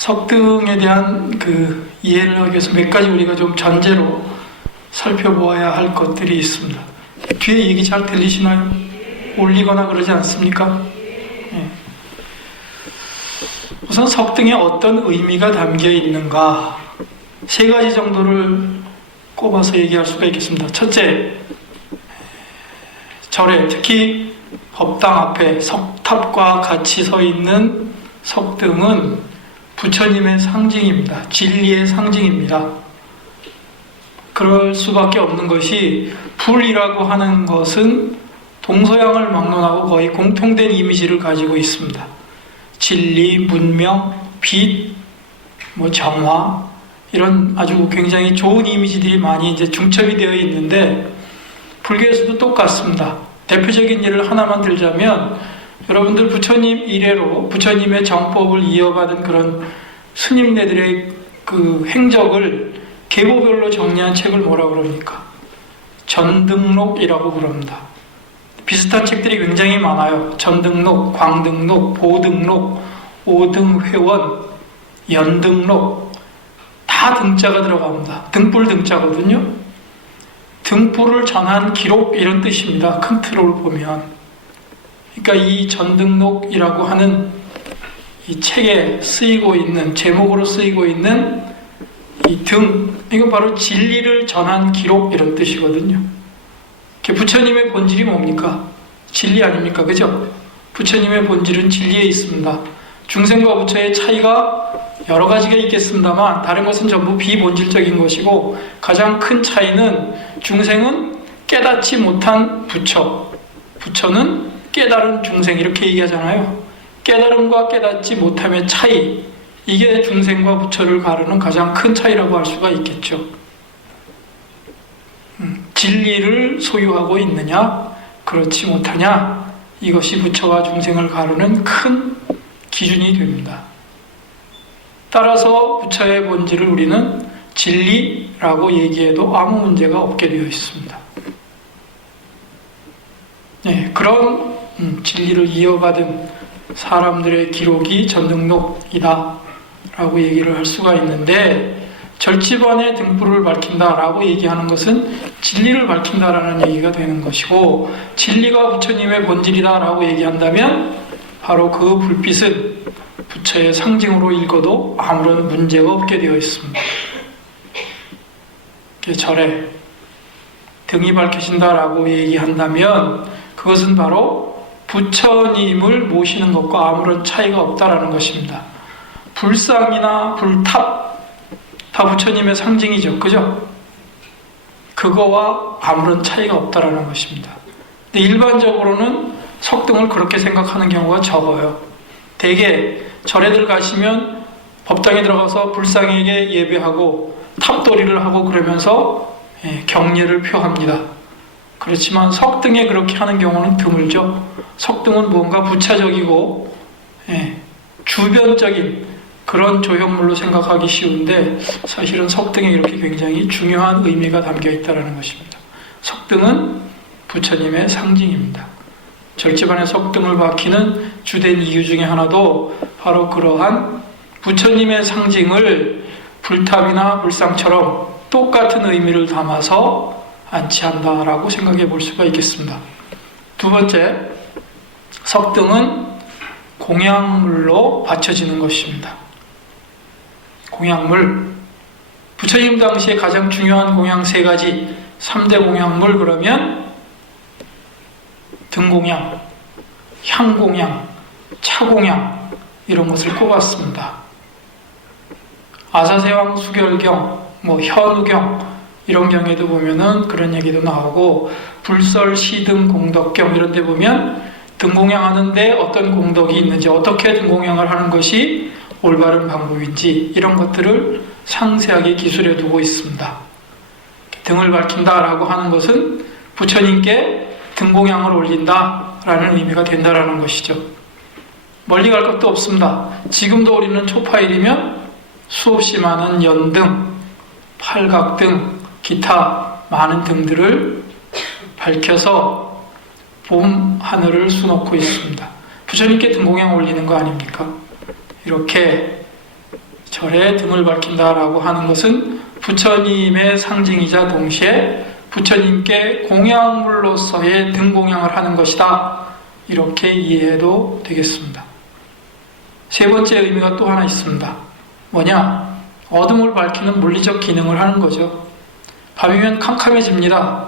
석등에 대한 그 이해를 하기 위해서 몇 가지 우리가 좀 전제로 살펴보아야 할 것들이 있습니다. 뒤에 얘기 잘 들리시나요? 올리거나 그러지 않습니까? 예. 우선 석등에 어떤 의미가 담겨 있는가, 세 가지 정도를 꼽아서 얘기할 수가 있겠습니다. 첫째, 절에, 특히 법당 앞에 석탑과 같이 서 있는 석등은 부처님의 상징입니다. 진리의 상징입니다. 그럴 수밖에 없는 것이, 불이라고 하는 것은 동서양을 막론하고 거의 공통된 이미지를 가지고 있습니다. 진리, 문명, 빛, 정화, 이런 아주 굉장히 좋은 이미지들이 많이 이제 중첩이 되어 있는데, 불교에서도 똑같습니다. 대표적인 예를 하나만 들자면, 여러분들 부처님 이래로 부처님의 정법을 이어받은 그런 스님네들의 그 행적을 계보별로 정리한 책을 뭐라 그럽니까? 전등록이라고 부릅니다. 비슷한 책들이 굉장히 많아요. 전등록, 광등록, 보등록, 오등회원, 연등록, 다 등자가 들어갑니다. 등불 등자거든요. 등불을 전한 기록, 이런 뜻입니다. 큰 틀을 보면. 그러니까 이 전등록이라고 하는 이 책에 쓰이고 있는, 제목으로 쓰이고 있는 이 등, 이건 바로 진리를 전한 기록, 이런 뜻이거든요. 부처님의 본질이 뭡니까? 진리 아닙니까? 그죠? 부처님의 본질은 진리에 있습니다. 중생과 부처의 차이가 여러 가지가 있겠습니다만, 다른 것은 전부 비본질적인 것이고, 가장 큰 차이는 중생은 깨닫지 못한 부처, 부처는 깨달은 중생, 이렇게 얘기하잖아요. 깨달음과 깨닫지 못함의 차이, 이게 중생과 부처를 가르는 가장 큰 차이라고 할 수가 있겠죠. 진리를 소유하고 있느냐, 그렇지 못하냐, 이것이 부처와 중생을 가르는 큰 기준이 됩니다. 따라서 부처의 본질을 우리는 진리라고 얘기해도 아무 문제가 없게 되어 있습니다. 네, 그런 진리를 이어받은 사람들의 기록이 전등록이다 라고 얘기를 할 수가 있는데, 절집안에 등불을 밝힌다라고 얘기하는 것은 진리를 밝힌다라는 얘기가 되는 것이고, 진리가 부처님의 본질이다라고 얘기한다면 바로 그 불빛은 부처의 상징으로 읽어도 아무런 문제가 없게 되어 있습니다. 절에 등이 밝혀진다라고 얘기한다면 그것은 바로 부처님을 모시는 것과 아무런 차이가 없다라는 것입니다. 불상이나 불탑, 다 부처님의 상징이죠. 그죠? 그거와 아무런 차이가 없다라는 것입니다. 근데 일반적으로는 석등을 그렇게 생각하는 경우가 적어요. 대개 절에들 가시면 법당에 들어가서 불상에게 예배하고 탑도리를 하고 그러면서 경례를 표합니다. 그렇지만 석등에 그렇게 하는 경우는 드물죠. 석등은 뭔가 부차적이고 주변적인 그런 조형물로 생각하기 쉬운데, 사실은 석등에 이렇게 굉장히 중요한 의미가 담겨 있다는 것입니다. 석등은 부처님의 상징입니다. 절집안에 석등을 밝히는 주된 이유 중에 하나도 바로 그러한 부처님의 상징을 불탑이나 불상처럼 똑같은 의미를 담아서 안치한다라고 생각해 볼 수가 있겠습니다. 두 번째, 석등은 공양물로 바쳐지는 것입니다. 공양물, 부처님 당시에 가장 중요한 공양 세 가지, 3대 공양물, 그러면 등공양, 향공양, 차공양, 이런 것을 꼽았습니다. 아사세왕 수결경, 현우경, 이런 경에도 보면은 그런 얘기도 나오고, 불설, 시등, 공덕경, 이런 데 보면 등공양 하는데 어떤 공덕이 있는지, 어떻게 등공양을 하는 것이 올바른 방법인지, 이런 것들을 상세하게 기술해 두고 있습니다. 등을 밝힌다라고 하는 것은 부처님께 등공양을 올린다라는 의미가 된다라는 것이죠. 멀리 갈 것도 없습니다. 지금도 우리는 초파일이면 수없이 많은 연등, 팔각등, 기타 많은 등들을 밝혀서 봄 하늘을 수놓고 있습니다. 부처님께 등공양 올리는 거 아닙니까? 이렇게 절에 등을 밝힌다라고 하는 것은 부처님의 상징이자 동시에 부처님께 공양물로서의 등공양을 하는 것이다. 이렇게 이해해도 되겠습니다. 세 번째 의미가 또 하나 있습니다. 뭐냐? 어둠을 밝히는 물리적 기능을 하는 거죠. 밤이면 캄캄해집니다.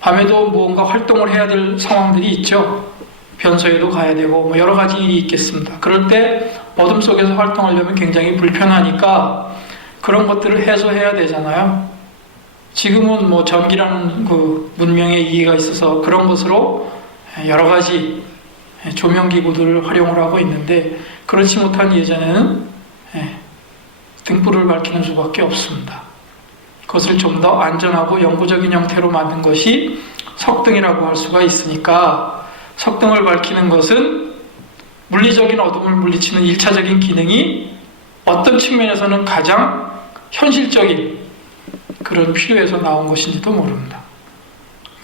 밤에도 무언가 활동을 해야 될 상황들이 있죠. 변소에도 가야 되고 뭐 여러 가지 일이 있겠습니다. 그럴 때 어둠 속에서 활동하려면 굉장히 불편하니까 그런 것들을 해소해야 되잖아요. 지금은 뭐 전기라는 그 문명의 이해가 있어서 그런 것으로 여러 가지 조명기구들을 활용을 하고 있는데, 그렇지 못한 예전에는 등불을 밝히는 수밖에 없습니다. 그것을 좀 더 안전하고 영구적인 형태로 만든 것이 석등이라고 할 수가 있으니까, 석등을 밝히는 것은 물리적인 어둠을 물리치는 1차적인 기능이 어떤 측면에서는 가장 현실적인 그런 필요에서 나온 것인지도 모릅니다.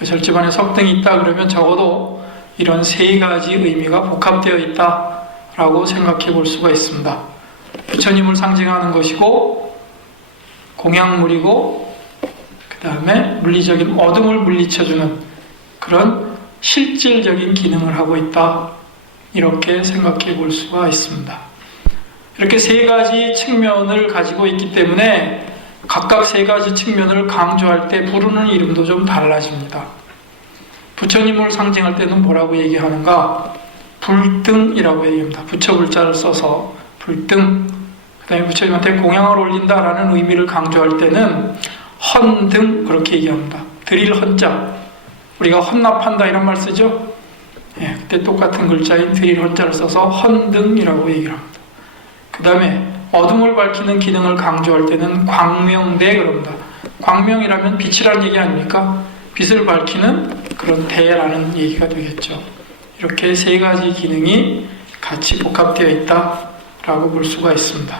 절집안에 석등이 있다 그러면 적어도 이런 세 가지 의미가 복합되어 있다라고 생각해 볼 수가 있습니다. 부처님을 상징하는 것이고, 공양물이고, 그 다음에 물리적인 어둠을 물리쳐주는 그런 실질적인 기능을 하고 있다. 이렇게 생각해 볼 수가 있습니다. 이렇게 세 가지 측면을 가지고 있기 때문에 각각 세 가지 측면을 강조할 때 부르는 이름도 좀 달라집니다. 부처님을 상징할 때는 뭐라고 얘기하는가? 불등이라고 얘기합니다. 부처 불자를 써서 불등. 그 다음에 부처님한테 공양을 올린다라는 의미를 강조할 때는 헌등, 그렇게 얘기합니다. 드릴 헌자. 우리가 헌납한다 이런 말 쓰죠? 그때 똑같은 글자인 드릴 헌자를 써서 헌등이라고 얘기를 합니다. 그 다음에 어둠을 밝히는 기능을 강조할 때는 광명대 그럽니다. 광명이라면 빛이라는 얘기 아닙니까? 빛을 밝히는 그런 대라는 얘기가 되겠죠. 이렇게 세 가지 기능이 같이 복합되어 있다라고 볼 수가 있습니다.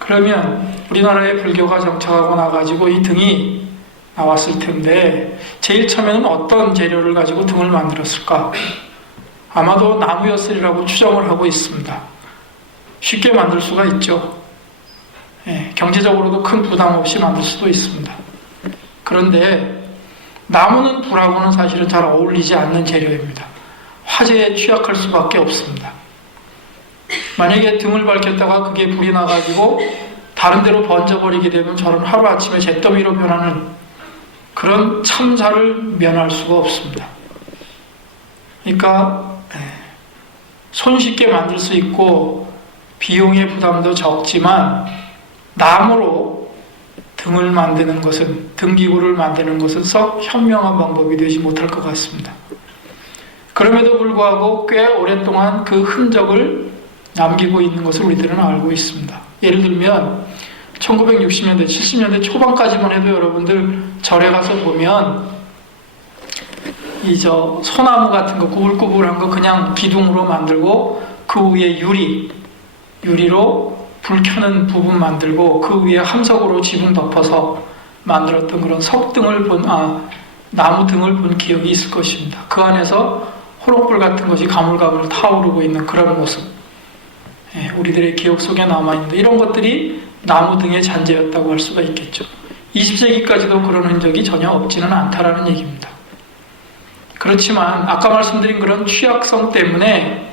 그러면 우리나라에 불교가 정착하고 나가지고 이 등이 나왔을 텐데, 제일 처음에는 어떤 재료를 가지고 등을 만들었을까? 아마도 나무였으리라고 추정을 하고 있습니다. 쉽게 만들 수가 있죠. 경제적으로도 큰 부담 없이 만들 수도 있습니다. 그런데 나무는 불하고는 사실은 잘 어울리지 않는 재료입니다. 화재에 취약할 수밖에 없습니다. 만약에 등을 밝혔다가 그게 불이 나가지고 다른 데로 번져버리게 되면 저런 하루아침에 잿더미로 변하는 그런 참사를 면할 수가 없습니다. 그러니까 손쉽게 만들 수 있고 비용의 부담도 적지만, 나무로 등을 만드는 것은, 등기구를 만드는 것은 썩 현명한 방법이 되지 못할 것 같습니다. 그럼에도 불구하고 꽤 오랫동안 그 흔적을 남기고 있는 것을 우리들은 알고 있습니다. 예를 들면 1960년대, 70년대 초반까지만 해도 여러분들 절에 가서 보면 소나무 같은 거 구불구불한 거 그냥 기둥으로 만들고 그 위에 유리로 불 켜는 부분 만들고 그 위에 함석으로 지붕 덮어서 만들었던 그런 나무 등을 본 기억이 있을 것입니다. 그 안에서 호롱불 같은 것이 가물가물 타오르고 있는 그런 모습, 우리들의 기억 속에 남아있는데, 이런 것들이 나무 등의 잔재였다고 할 수가 있겠죠. 20세기까지도 그런 흔적이 전혀 없지는 않다라는 얘기입니다. 그렇지만 아까 말씀드린 그런 취약성 때문에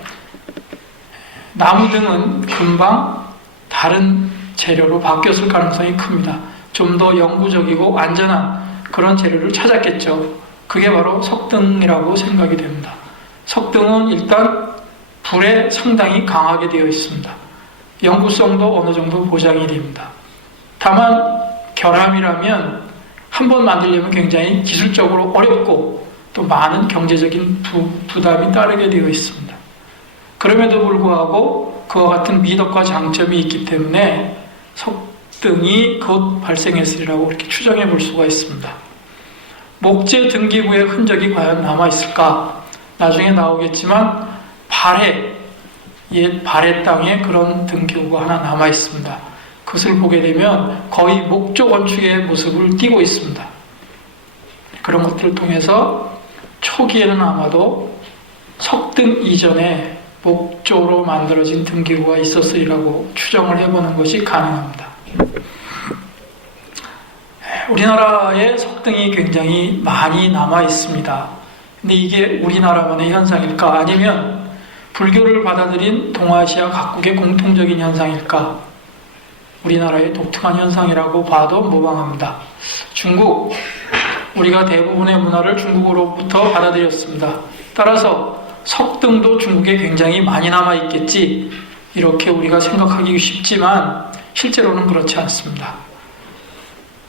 나무 등은 금방 다른 재료로 바뀌었을 가능성이 큽니다. 좀 더 영구적이고 안전한 그런 재료를 찾았겠죠. 그게 바로 석등이라고 생각이 됩니다. 석등은 일단 불에 상당히 강하게 되어 있습니다. 영구성도 어느 정도 보장이 됩니다. 다만 결함이라면 한번 만들려면 굉장히 기술적으로 어렵고 또 많은 경제적인 부담이 따르게 되어 있습니다. 그럼에도 불구하고 그와 같은 미덕과 장점이 있기 때문에 석등이 곧 발생했으리라고 이렇게 추정해 볼 수가 있습니다. 목재 등기구의 흔적이 과연 남아있을까? 나중에 나오겠지만 옛 발해 땅에 그런 등기구가 하나 남아있습니다. 그것을 보게 되면 거의 목조 건축의 모습을 띠고 있습니다. 그런 것들을 통해서 초기에는 아마도 석등 이전에 목조로 만들어진 등기구가 있었으리라고 추정을 해보는 것이 가능합니다. 우리나라에 석등이 굉장히 많이 남아 있습니다. 근데 이게 우리나라만의 현상일까? 아니면 불교를 받아들인 동아시아 각국의 공통적인 현상일까? 우리나라의 독특한 현상이라고 봐도 무방합니다. 중국, 우리가 대부분의 문화를 중국으로부터 받아들였습니다. 따라서 석등도 중국에 굉장히 많이 남아있겠지, 이렇게 우리가 생각하기 쉽지만 실제로는 그렇지 않습니다.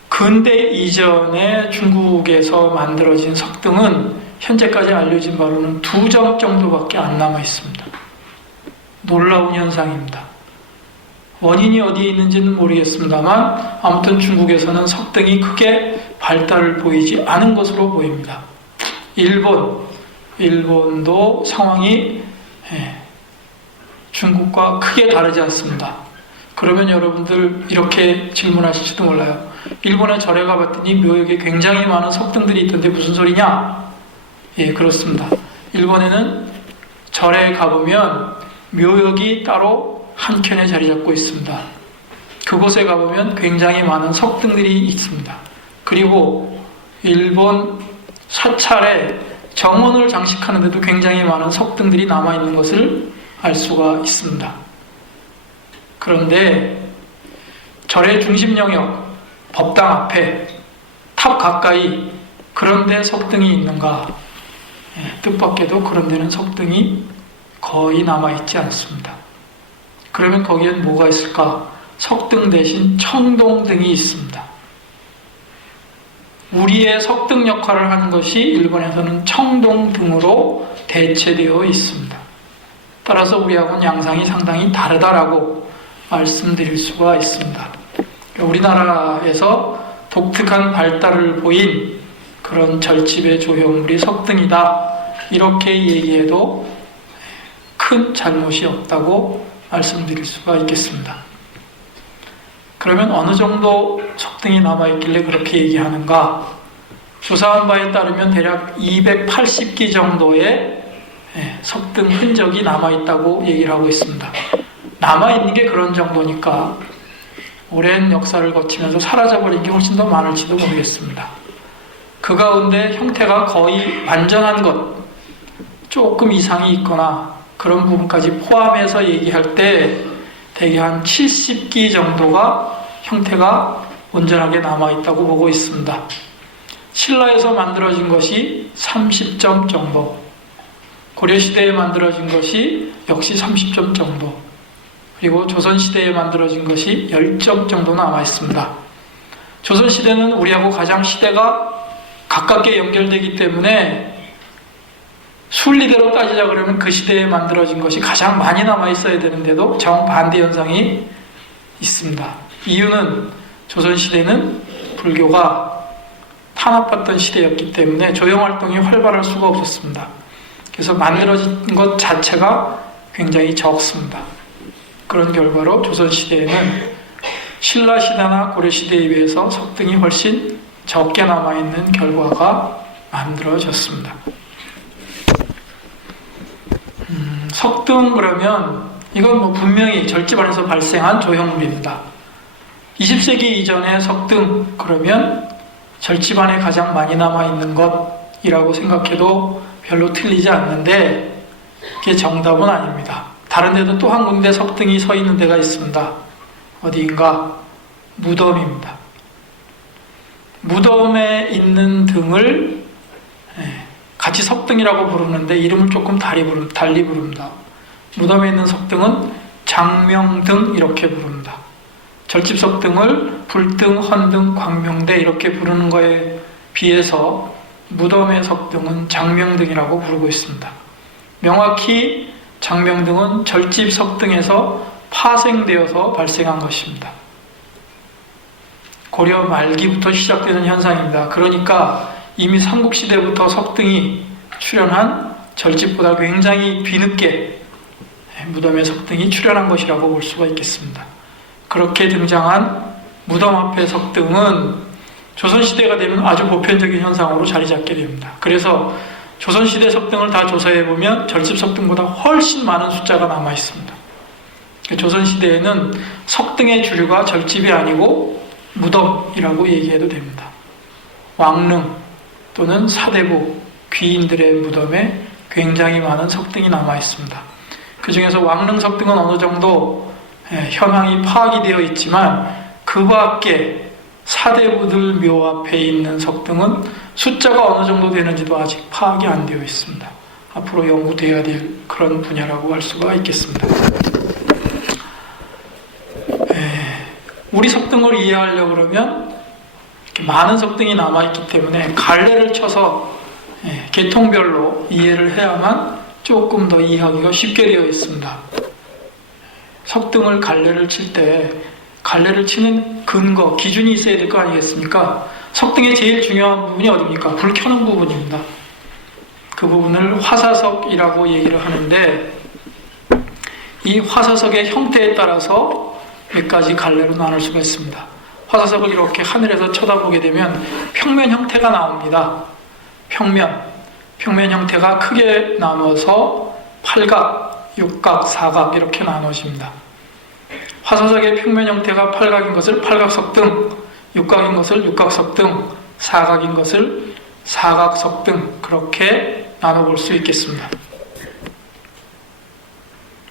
근대 이전에 중국에서 만들어진 석등은 현재까지 알려진 바로는 2점 정도밖에 안 남아있습니다. 놀라운 현상입니다. 원인이 어디에 있는지는 모르겠습니다만 아무튼 중국에서는 석등이 크게 발달을 보이지 않은 것으로 보입니다. 일본도 상황이 중국과 크게 다르지 않습니다. 그러면 여러분들 이렇게 질문하실지도 몰라요. 일본에 절에 가봤더니 묘역에 굉장히 많은 석등들이 있던데 무슨 소리냐? 예, 그렇습니다. 일본에는 절에 가보면 묘역이 따로 한켠에 자리 잡고 있습니다. 그곳에 가보면 굉장히 많은 석등들이 있습니다. 그리고 일본 사찰에 정원을 장식하는데도 굉장히 많은 석등들이 남아있는 것을 알 수가 있습니다. 그런데 절의 중심 영역, 법당 앞에, 탑 가까이 그런 데 석등이 있는가? 뜻밖에도 그런 데는 석등이 거의 남아있지 않습니다. 그러면 거기엔 뭐가 있을까? 석등 대신 청동등이 있습니다. 우리의 석등 역할을 하는 것이 일본에서는 청동등으로 대체되어 있습니다. 따라서 우리하고는 양상이 상당히 다르다라고 말씀드릴 수가 있습니다. 우리나라에서 독특한 발달을 보인 그런 절집의 조형물이 석등이다, 이렇게 얘기해도 큰 잘못이 없다고 말씀드릴 수가 있겠습니다. 그러면 어느 정도 석등이 남아있길래 그렇게 얘기하는가? 조사한 바에 따르면 대략 280기 정도의 석등 흔적이 남아있다고 얘기를 하고 있습니다. 남아있는 게 그런 정도니까 오랜 역사를 거치면서 사라져버린 게 훨씬 더 많을지도 모르겠습니다. 그 가운데 형태가 거의 완전한 것, 조금 이상이 있거나 그런 부분까지 포함해서 얘기할 때 대개 한 70기 정도가 형태가 온전하게 남아있다고 보고 있습니다. 신라에서 만들어진 것이 30점 정도, 고려시대에 만들어진 것이 역시 30점 정도, 그리고 조선시대에 만들어진 것이 10점 정도 남아있습니다. 조선시대는 우리하고 가장 시대가 가깝게 연결되기 때문에 순리대로 따지자 그러면 그 시대에 만들어진 것이 가장 많이 남아있어야 되는데도 정반대 현상이 있습니다. 이유는 조선시대는 불교가 탄압받던 시대였기 때문에 조형활동이 활발할 수가 없었습니다. 그래서 만들어진 것 자체가 굉장히 적습니다. 그런 결과로 조선시대에는 신라시대나 고려시대에 비해서 석등이 훨씬 적게 남아있는 결과가 만들어졌습니다. 석등 그러면 이건 뭐 분명히 절집 안에서 발생한 조형물입니다. 20세기 이전의 석등 그러면 절집 안에 가장 많이 남아있는 것이라고 생각해도 별로 틀리지 않는데 그게 정답은 아닙니다. 다른 데도 또 한 군데 석등이 서 있는 데가 있습니다. 어디인가? 무덤입니다. 무덤에 있는 등을 같이 석등이라고 부르는데 이름을 조금 달리 부릅니다. 무덤에 있는 석등은 장명등 이렇게 부릅니다. 절집 석등을 불등, 헌등, 광명대 이렇게 부르는 거에 비해서 무덤의 석등은 장명등이라고 부르고 있습니다. 명확히 장명등은 절집 석등에서 파생되어서 발생한 것입니다. 고려 말기부터 시작되는 현상입니다. 그러니까 이미 삼국시대부터 석등이 출현한 절집보다 굉장히 뒤늦게 무덤에 석등이 출현한 것이라고 볼 수가 있겠습니다. 그렇게 등장한 무덤 앞의 석등은 조선시대가 되면 아주 보편적인 현상으로 자리 잡게 됩니다. 그래서 조선시대 석등을 다 조사해보면 절집 석등보다 훨씬 많은 숫자가 남아있습니다. 조선시대에는 석등의 주류가 절집이 아니고 무덤이라고 얘기해도 됩니다. 왕릉 또는 사대부 귀인들의 무덤에 굉장히 많은 석등이 남아있습니다. 그 중에서 왕릉 석등은 어느 정도 현황이 파악이 되어 있지만 그 밖에 사대부들 묘 앞에 있는 석등은 숫자가 어느 정도 되는지도 아직 파악이 안 되어 있습니다. 앞으로 연구되어야 될 그런 분야라고 할 수가 있겠습니다. 우리 석등을 이해하려고 그러면 이렇게 많은 석등이 남아있기 때문에 갈래를 쳐서 계통별로 이해를 해야만 조금 더 이해하기가 쉽게 되어 있습니다. 석등을 갈래를 칠 때 갈래를 치는 근거, 기준이 있어야 될 거 아니겠습니까? 석등의 제일 중요한 부분이 어디입니까? 불 켜는 부분입니다. 그 부분을 화사석이라고 얘기를 하는데 이 화사석의 형태에 따라서 몇 가지 갈래로 나눌 수가 있습니다. 화사석을 이렇게 하늘에서 쳐다보게 되면 평면 형태가 나옵니다. 평면 형태가 크게 나눠서 팔각, 육각, 사각 이렇게 나눠집니다. 화사석의 평면 형태가 팔각인 것을 팔각석등, 육각인 것을 육각석등, 사각인 것을 사각석등 그렇게 나눠볼 수 있겠습니다.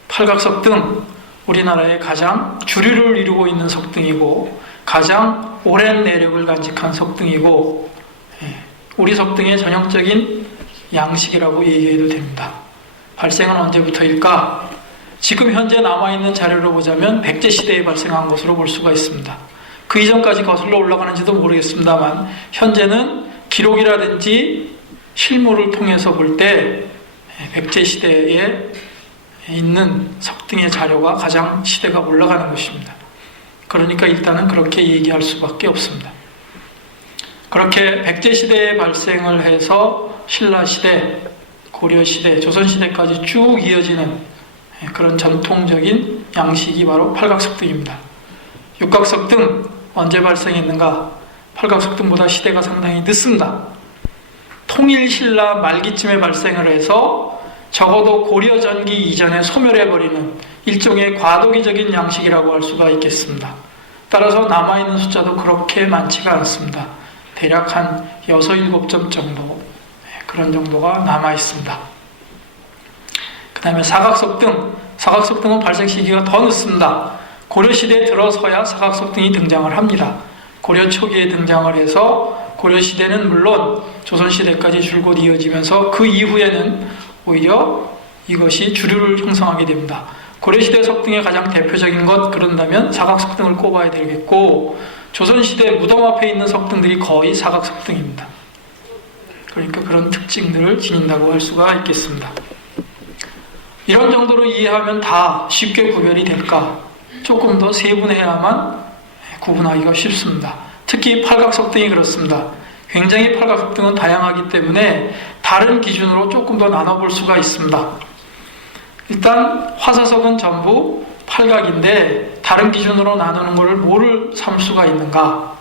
팔각석등, 우리나라의 가장 주류를 이루고 있는 석등이고 가장 오랜 내력을 간직한 석등이고 우리 석등의 전형적인 양식이라고 얘기해도 됩니다. 발생은 언제부터일까? 지금 현재 남아있는 자료로 보자면 백제시대에 발생한 것으로 볼 수가 있습니다. 그 이전까지 거슬러 올라가는지도 모르겠습니다만 현재는 기록이라든지 실물을 통해서 볼 때 백제시대에 있는 석등의 자료가 가장 시대가 올라가는 것입니다. 그러니까 일단은 그렇게 얘기할 수밖에 없습니다. 그렇게 백제시대에 발생을 해서 신라시대, 고려시대, 조선시대까지 쭉 이어지는 그런 전통적인 양식이 바로 팔각석등입니다. 육각석등 언제 발생했는가? 팔각석등보다 시대가 상당히 늦습니다. 통일신라 말기쯤에 발생을 해서 적어도 고려 전기 이전에 소멸해버리는 일종의 과도기적인 양식이라고 할 수가 있겠습니다. 따라서 남아있는 숫자도 그렇게 많지가 않습니다. 대략 한 6, 7점 정도 그런 정도가 남아있습니다. 그 다음에 사각석등은 발생 시기가 더 늦습니다. 고려시대에 들어서야 사각석등이 등장을 합니다. 고려 초기에 등장을 해서 고려시대는 물론 조선시대까지 줄곧 이어지면서 그 이후에는 오히려 이것이 주류를 형성하게 됩니다. 고려시대 석등의 가장 대표적인 것 그런다면 사각석등을 꼽아야 되겠고 조선시대 무덤 앞에 있는 석등들이 거의 사각석등입니다. 그러니까 그런 특징들을 지닌다고 할 수가 있겠습니다. 이런 정도로 이해하면 다 쉽게 구별이 될까? 조금 더 세분해야만 구분하기가 쉽습니다. 특히 팔각석등이 그렇습니다. 굉장히 팔각석등은 다양하기 때문에 다른 기준으로 조금 더 나눠볼 수가 있습니다. 일단 화사석은 전부 팔각인데 다른 기준으로 나누는 것을 뭐를 삼을 수가 있는가?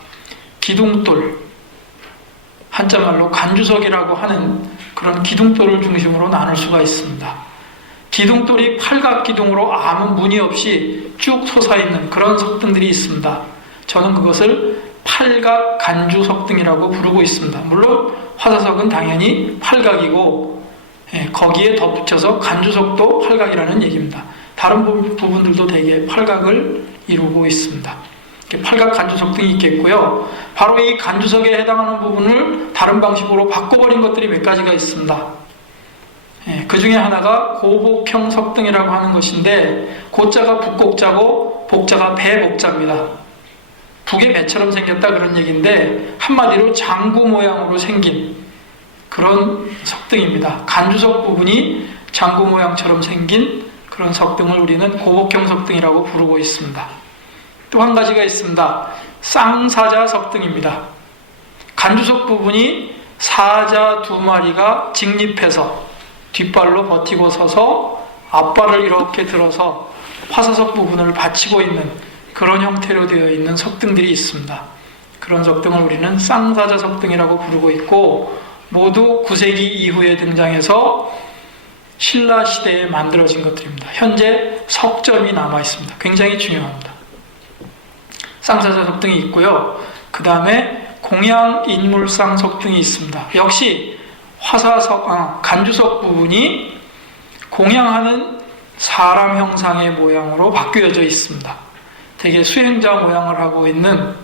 기둥돌, 한자말로 간주석이라고 하는 그런 기둥돌을 중심으로 나눌 수가 있습니다. 기둥돌이 팔각기둥으로 아무 무늬 없이 쭉 솟아있는 그런 석등들이 있습니다. 저는 그것을 팔각 간주석등이라고 부르고 있습니다. 물론 화사석은 당연히 팔각이고 거기에 덧붙여서 간주석도 팔각이라는 얘기입니다. 다른 부분들도 대개 팔각을 이루고 있습니다. 팔각 간주석등이 있겠고요. 바로 이 간주석에 해당하는 부분을 다른 방식으로 바꿔버린 것들이 몇 가지가 있습니다. 그 중에 하나가 고복형 석등이라고 하는 것인데 고자가 북곡자고 복자가 배복자입니다. 북의 배처럼 생겼다 그런 얘기인데 한마디로 장구 모양으로 생긴 그런 석등입니다. 간주석 부분이 장구 모양처럼 생긴 그런 석등을 우리는 고복형 석등이라고 부르고 있습니다. 또 한 가지가 있습니다. 쌍사자 석등입니다. 간주석 부분이 사자 2마리가 직립해서 뒷발로 버티고 서서 앞발을 이렇게 들어서 화사석 부분을 받치고 있는 그런 형태로 되어 있는 석등들이 있습니다. 그런 석등을 우리는 쌍사자 석등이라고 부르고 있고 모두 9세기 이후에 등장해서 신라 시대에 만들어진 것들입니다. 현재 석점이 남아 있습니다. 굉장히 중요합니다. 쌍사자 석등이 있고요. 그 다음에 공양인물상 석등이 있습니다. 역시 간주석 부분이 공양하는 사람 형상의 모양으로 바뀌어져 있습니다. 되게 수행자 모양을 하고 있는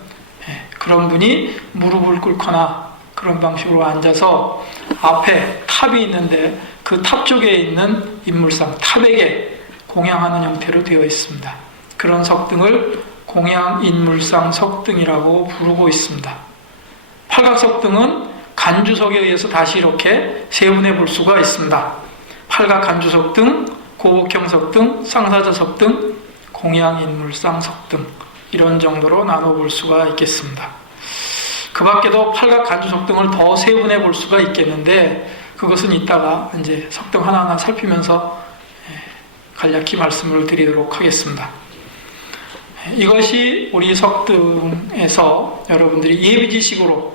그런 분이 무릎을 꿇거나 그런 방식으로 앉아서 앞에 탑이 있는데 그 탑 쪽에 있는 인물상, 탑에게 공양하는 형태로 되어 있습니다. 그런 석등을 공양인물상 석등이라고 부르고 있습니다. 팔각석등은 간주석에 의해서 다시 이렇게 세분해 볼 수가 있습니다. 팔각간주석등, 고복형석등, 쌍사자석등, 공양인물상 석등, 이런 정도로 나눠볼 수가 있겠습니다. 그 밖에도 팔각간주석등을 더 세분해 볼 수가 있겠는데 그것은 이따가 이제 석등 하나하나 살피면서 간략히 말씀을 드리도록 하겠습니다. 이것이 우리 석등에서 여러분들이 예비지식으로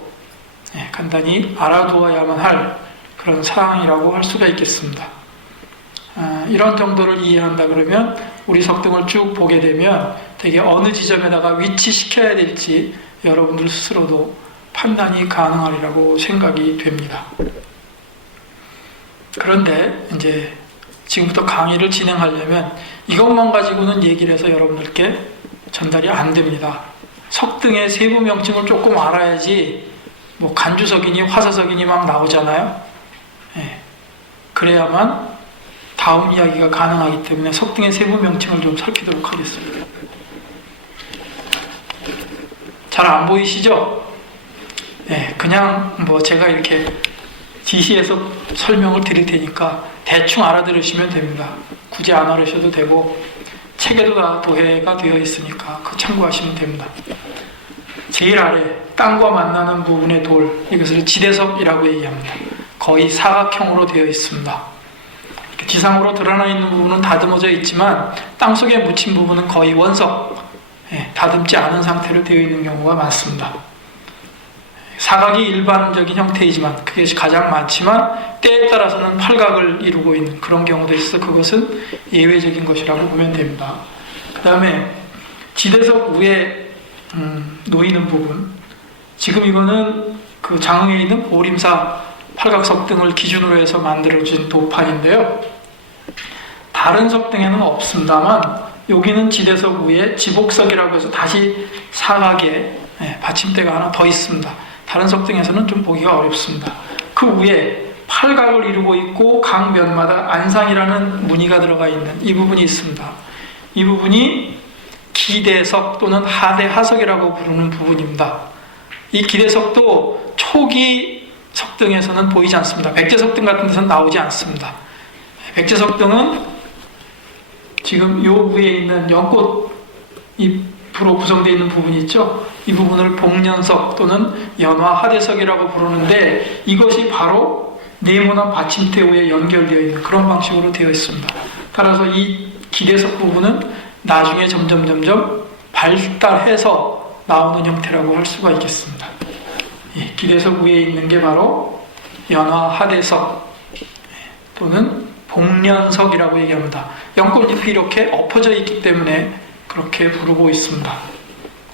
간단히 알아두어야만 할 그런 사항이라고 할 수가 있겠습니다. 이런 정도를 이해한다 그러면 우리 석등을 쭉 보게 되면 되게 어느 지점에다가 위치시켜야 될지 여러분들 스스로도 판단이 가능하리라고 생각이 됩니다. 그런데 이제 지금부터 강의를 진행하려면 이것만 가지고는 얘기를 해서 여러분들께 전달이 안 됩니다. 석등의 세부 명칭을 조금 알아야지 뭐 간주석이니 화사석이니 막 나오잖아요. 그래야만 다음 이야기가 가능하기 때문에 석등의 세부 명칭을 좀 살피도록 하겠습니다. 잘 안 보이시죠? 그냥 뭐 제가 이렇게 지시해서 설명을 드릴 테니까 대충 알아들으시면 됩니다. 굳이 안 알으셔도 되고 책에도 다 도해가 되어 있으니까 그거 참고하시면 됩니다. 제일 아래 땅과 만나는 부분의 돌, 이것을 지대석이라고 얘기합니다. 거의 사각형으로 되어 있습니다. 지상으로 드러나 있는 부분은 다듬어져 있지만 땅속에 묻힌 부분은 거의 원석, 다듬지 않은 상태로 되어 있는 경우가 많습니다. 사각이 일반적인 형태이지만 그것이 가장 많지만 때에 따라서는 팔각을 이루고 있는 그런 경우도 있어서 그것은 예외적인 것이라고 보면 됩니다. 그 다음에 지대석 위에 놓이는 부분, 지금 이거는 그 장흥에 있는 보림사 팔각석등을 기준으로 해서 만들어진 도판인데요. 다른 석등에는 없습니다만 여기는 지대석 위에 지복석이라고 해서 다시 사각에 받침대가 하나 더 있습니다. 다른 석등에서는 좀 보기가 어렵습니다. 그 위에 팔각을 이루고 있고 각 면마다 안상이라는 무늬가 들어가 있는 이 부분이 있습니다. 이 부분이 기대석 또는 하대하석이라고 부르는 부분입니다. 이 기대석도 초기 석등에서는 보이지 않습니다. 백제석등 같은 데서는 나오지 않습니다. 백제석등은 지금 요 위에 있는 연꽃 잎으로 구성되어 있는 부분이 있죠. 이 부분을 복년석 또는 연화하대석이라고 부르는데 이것이 바로 네모난 받침대 위에 연결되어 있는 그런 방식으로 되어 있습니다. 따라서 이 기대석 부분은 나중에 점점 발달해서 나오는 형태라고 할 수가 있겠습니다. 기대석 위에 있는 게 바로 연화하대석 또는 복년석이라고 얘기합니다. 연꽃잎이 이렇게 엎어져 있기 때문에 그렇게 부르고 있습니다.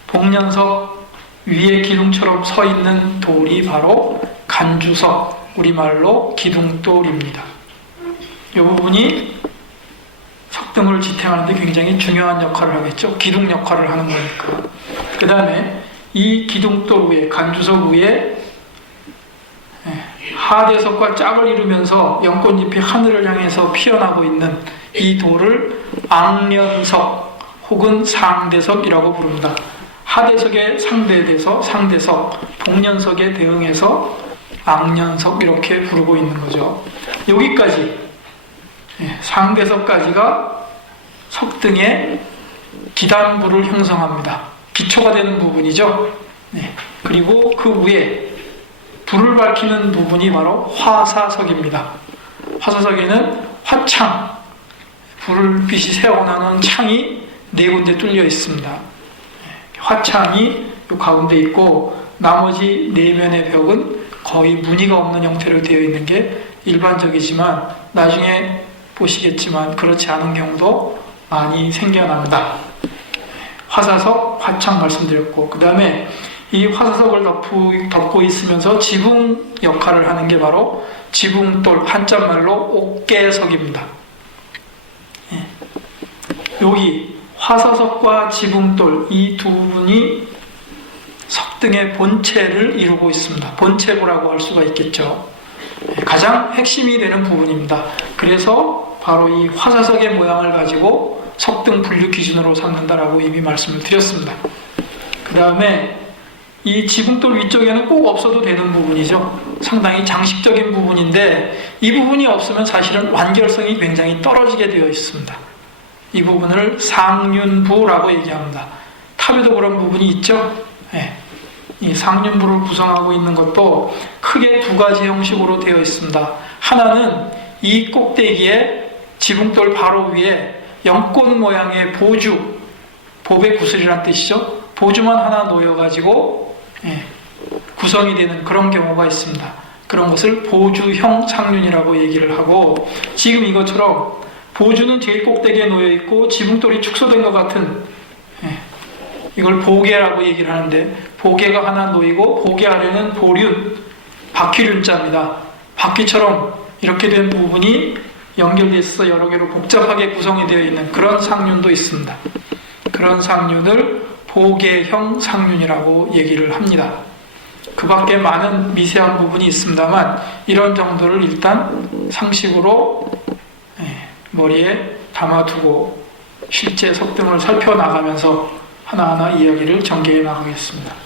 복년석 위에 기둥처럼 서 있는 돌이 바로 간주석, 우리말로 기둥돌입니다. 이 부분이 석등을 지탱하는데 굉장히 중요한 역할을 하겠죠. 기둥 역할을 하는 거니까. 그 다음에 이 기둥돌 위에, 간주석 위에 하대석과 짝을 이루면서 연꽃잎이 하늘을 향해서 피어나고 있는 이 돌을 앙련석 혹은 상대석이라고 부릅니다. 하대석에 상대돼서 상대석, 복년석에 대응해서 앙련석 이렇게 부르고 있는 거죠. 여기까지 상대석까지가 석등의 기단부를 형성합니다. 기초가 되는 부분이죠. 그리고 그 위에 불을 밝히는 부분이 바로 화사석입니다. 화사석에는 화창, 불빛이 새어나오는 창이 4군데 뚫려 있습니다. 화창이 이 가운데 있고 나머지 4면의 벽은 거의 무늬가 없는 형태로 되어 있는 게 일반적이지만 나중에 보시겠지만 그렇지 않은 경우도 많이 생겨납니다. 화사석, 화창 말씀드렸고, 그 다음에 이 화사석을 덮고 있으면서 지붕 역할을 하는 게 바로 지붕돌, 한자말로 옥계석입니다. 여기 화사석과 지붕돌 이 두 부분이 석등의 본체를 이루고 있습니다. 본체부라고 할 수가 있겠죠. 가장 핵심이 되는 부분입니다. 그래서 바로 이 화사석의 모양을 가지고 석등 분류 기준으로 삼는다라고 이미 말씀을 드렸습니다. 그 다음에 이 지붕돌 위쪽에는 꼭 없어도 되는 부분이죠. 상당히 장식적인 부분인데 이 부분이 없으면 사실은 완결성이 굉장히 떨어지게 되어 있습니다. 이 부분을 상륜부라고 얘기합니다. 탑에도 그런 부분이 있죠. 네. 이 상륜부를 구성하고 있는 것도 크게 두 가지 형식으로 되어 있습니다. 하나는 이 꼭대기에 지붕돌 바로 위에 연꽃 모양의 보주, 보배 구슬이란 뜻이죠. 보주만 하나 놓여가지고 구성이 되는 그런 경우가 있습니다. 그런 것을 보주형 상륜이라고 얘기를 하고, 지금 이것처럼 보주는 제일 꼭대기에 놓여있고 지붕돌이 축소된 것 같은 이걸 보계라고 얘기를 하는데, 보계가 하나 놓이고 보계 아래는 보륜, 바퀴륜자입니다. 바퀴처럼 이렇게 된 부분이 연결되어 있어 여러 개로 복잡하게 구성이 되어 있는 그런 상륜도 있습니다. 그런 상륜을 보계형 상륜이라고 얘기를 합니다. 그 밖에 많은 미세한 부분이 있습니다만 이런 정도를 일단 상식으로 머리에 담아두고 실제 석등을 살펴나가면서 하나하나 이야기를 전개해 나가겠습니다.